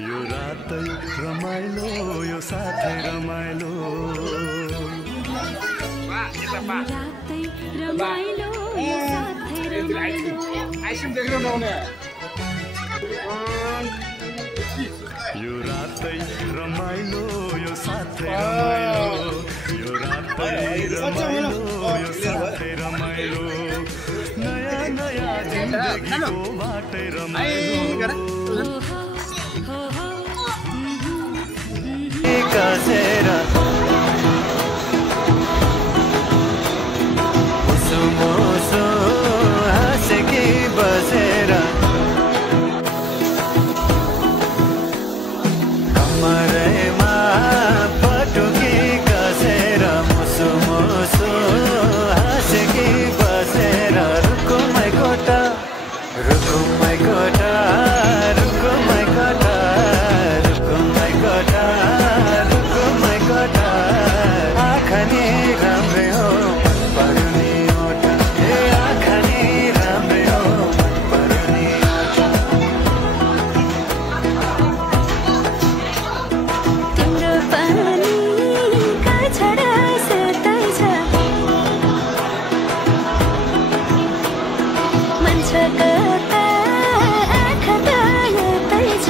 यो रातै रमाइलो यो साथै रमाइलो रातै रमाइलो यो साथै रमाइलो आइसक्रिम देख्नु नहुने यो रातै रमाइलो यो साथै रमाइलो यो रातै रमाइलो यो साथै रमाइलो नयाँ नयाँ जिन्दगीको बाटै रमाइलो Casera Musu musu hase ki basera Kamare ma patu ki casera Musu musu hase ki basera Ruko mai kota Ruko mai kota Ruko mai kota Ruko mai kota आँखानी राम्रै हो पर्ने ओठा ए आँखानी राम्रै हो पर्ने तिम्रो पानीका छडा सतै छ मन छ कता आँखा त यतै छ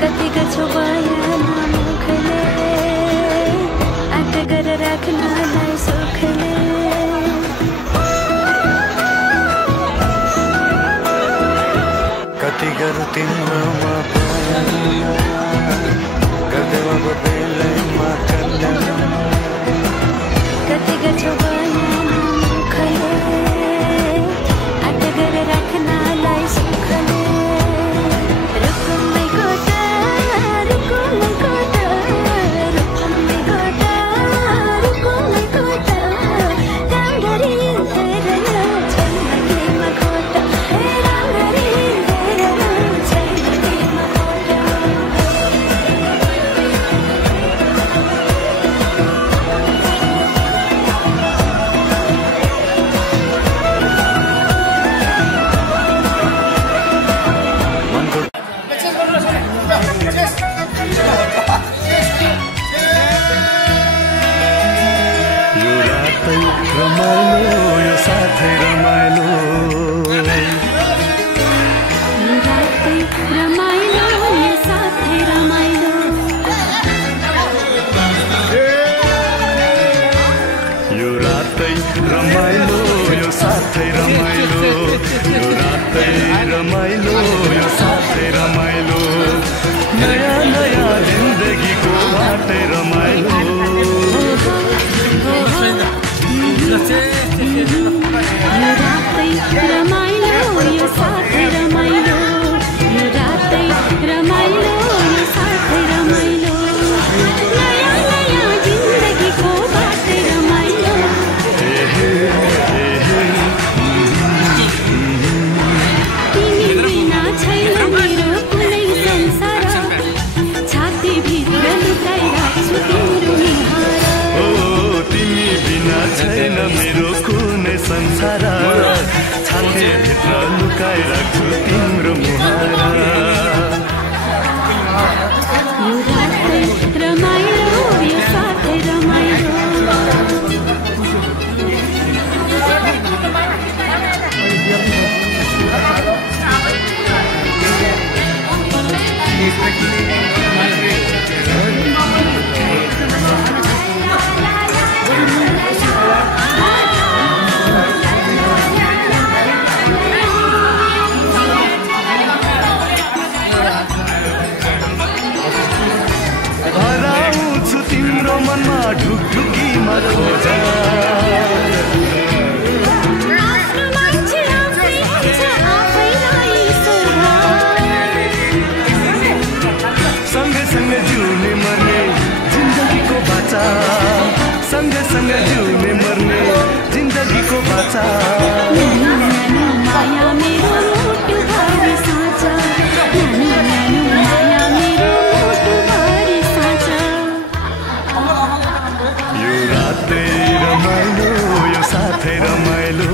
कति गर्छौ बयानमा मुखले आँट गरेर राख्नलाई सुखले कति गर्छु तिम्रोमा बयानमा गर्दै अब बेलैमा कल्याण कति गर्छौ बयानमा मुखले आँट गरेर राख्नलाई सुखले रमाइलो यो साथै रमाइलो रातै रमाइलो यो साथै रमाइलो यो रातै रमाइलो यो साथै रमाइलो यो रातै रमाइलो यो साथै रमाइलो नयाँ नयाँ जिन्दगीको बाटै रमाइलो यो रातै रमाइलो यो साथै रमाइलो यो रातै रमाइलो यो साथै रमाइलो नयाँ नयाँ जिन्दगीको बाटै रमाइलो तिमी बिना छ राख्छु तिम्रो मुहारा यो रातै रमाइलो यो साथै रमाइलो हराउँछु तिम्रो मनमा ढुकढुकीमा खोजा सँगै जिउने मर्ने जिन्दगीको बाचा सँगै जिउने मर्ने जिन्दगीको बाचा माया मेरो मुटु भरि साँचा नानो माया मेरो मुटु भरि साँचा यो रातै रमाइलो यो साथै रमाइलो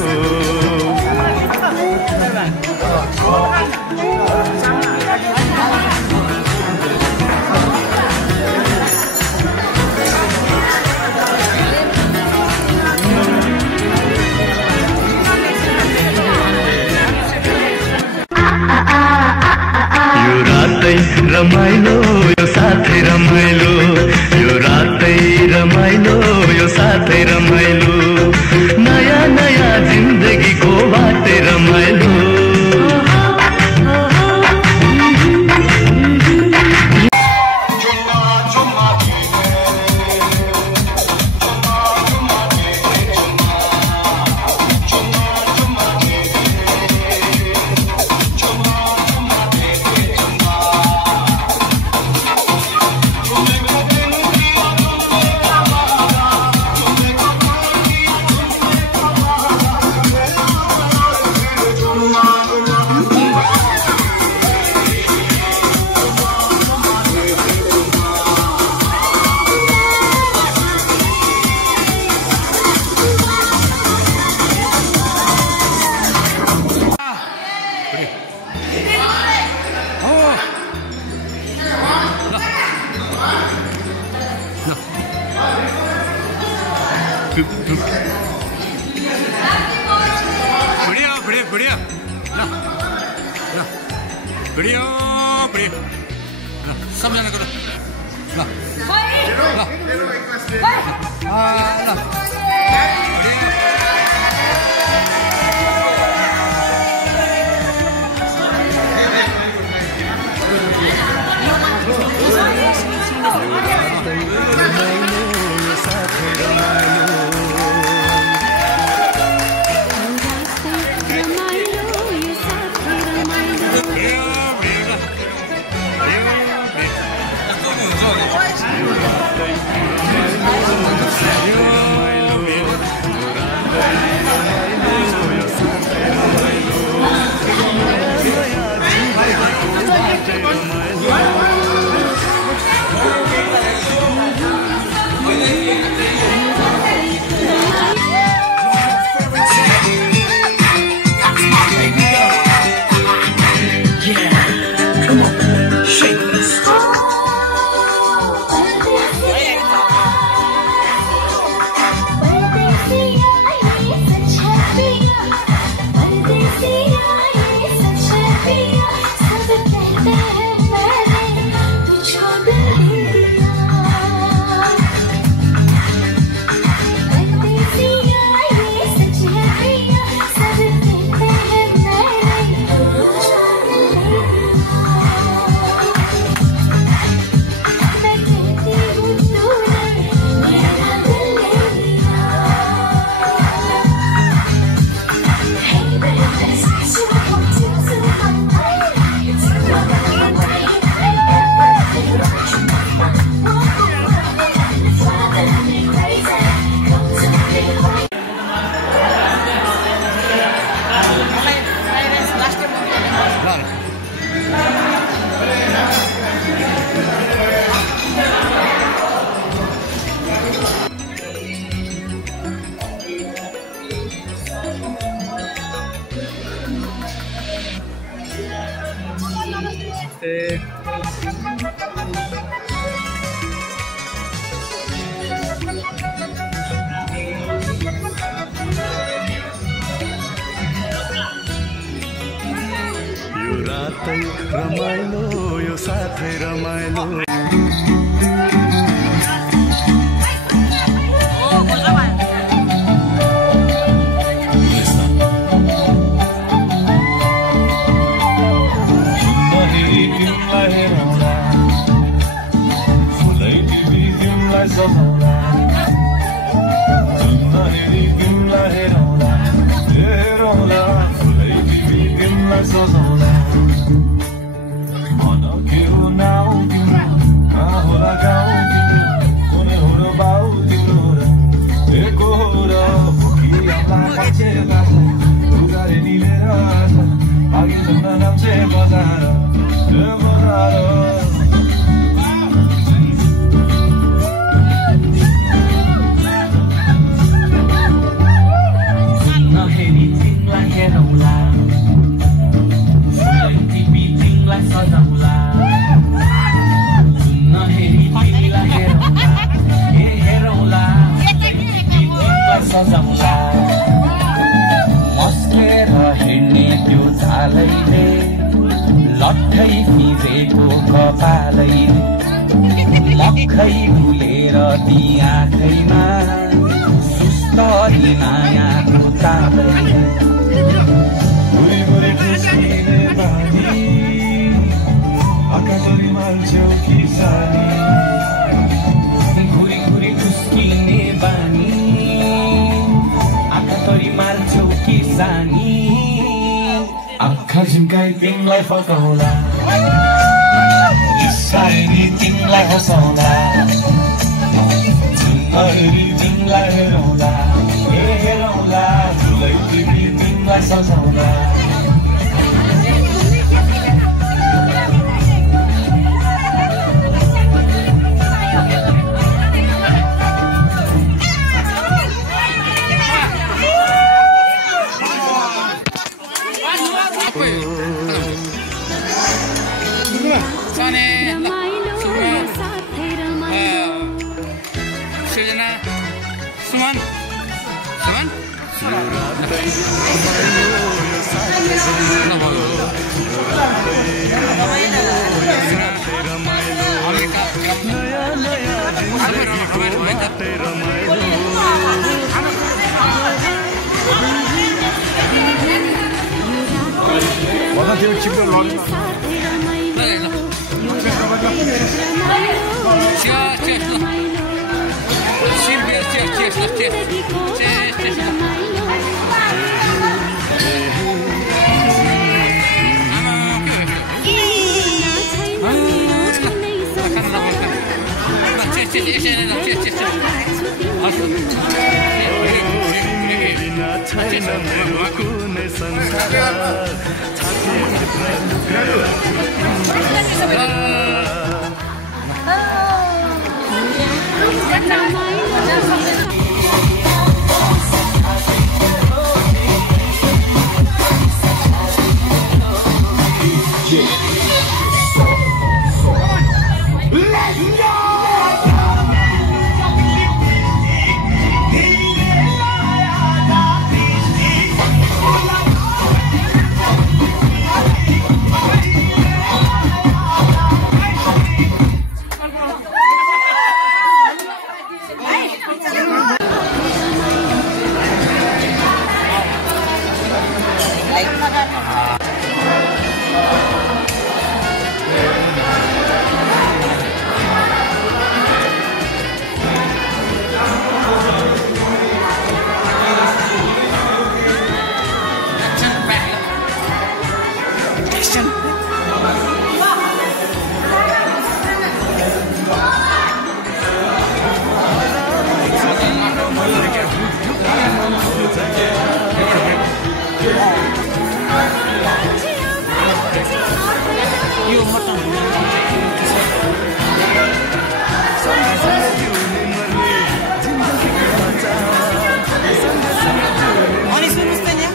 रमाइलो यो साथै रमाइलो यो रातै रमाइलो यो साथै रमाइलो नयाँ नयाँ जिन्दगीको बाटै रमाइलो बढ़िया ना ना बढ़िया बढ़िया ना समझाना करो ना ना ना नमस्ते यो रातै रमाइलो यो साथै रमाइलो लट्ठै फिरेको कपालैले लक्खै भुलेर ती आँखैमा सुस्तरी मायाको तालैले घुरी ठुस्किने बानी आकाशरी मान्छौ कि सानी घुरी ठुस्किने बानी आकाशरी मान्छौ कि सानी आँखा झिम्काइ तिमीलाई फकाउला सारी तिमीलाई हँसाउला झुम्मरी तिमीलाई हेरौँला हेरौँला झुलै टिभी तिमीलाई सजाउला Ani sunnus tanya?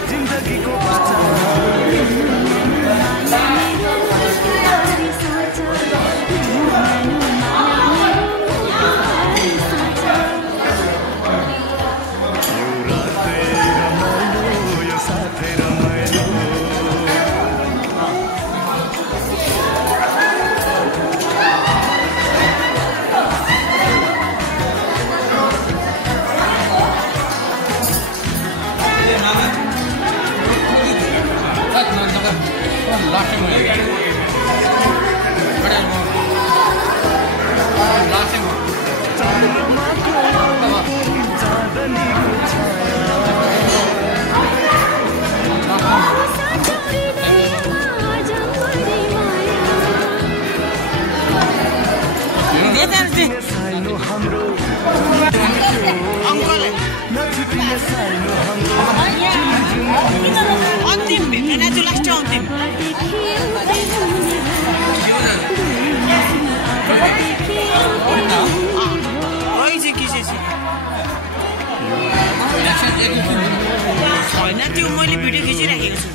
Last time last time अन्तिम भेट्दैन जो लास्ट अन्तिम होइन त्यो मैले भिडियो खिचिराखेको छु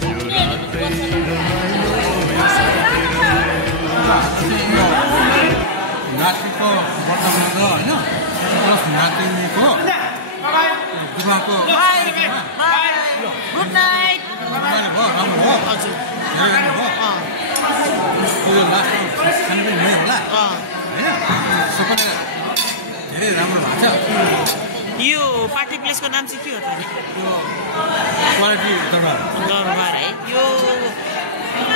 नातिको वर्तमानको होइन प्लस नातिनीको दुवाको गुड नाइट भयो राम्रो भयो हजुर धेरै राम्रो भयो त्यो लास्टमा खाने पनि नै होला होइन सबैले धेरै राम्रो भएको छ यो पार्टी प्लेसको नाम चाहिँ के हो त यो क्वालिटी दरबार है यो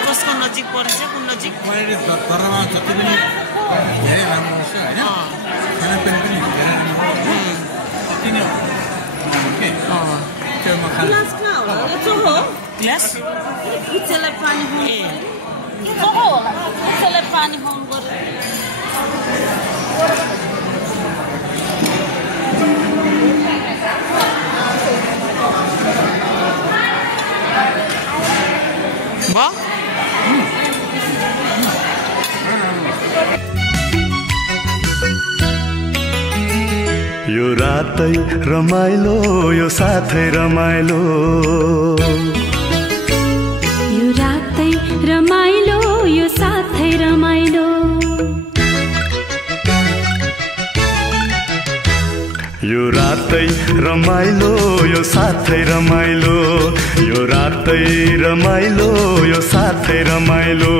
कसको नजिक पर्छ कुन नजिक क्वालिटी दरबारमा जति पनि धेरै राम्रो रहेछ होइन खानापिना पनि धेरै राम्रो अति नै के त्यो म खाना ग्लास इच्छालाई पानी ए इच्छालाई पानी पाउनु पर्यो यो रातै रमाइलो यो साथै रमाइलो यो रातै रमाइलो यो साथै रमाइलो यो रातै रमाइलो यो साथै रमाइलो यो रातै रमाइलो यो साथै रमाइलो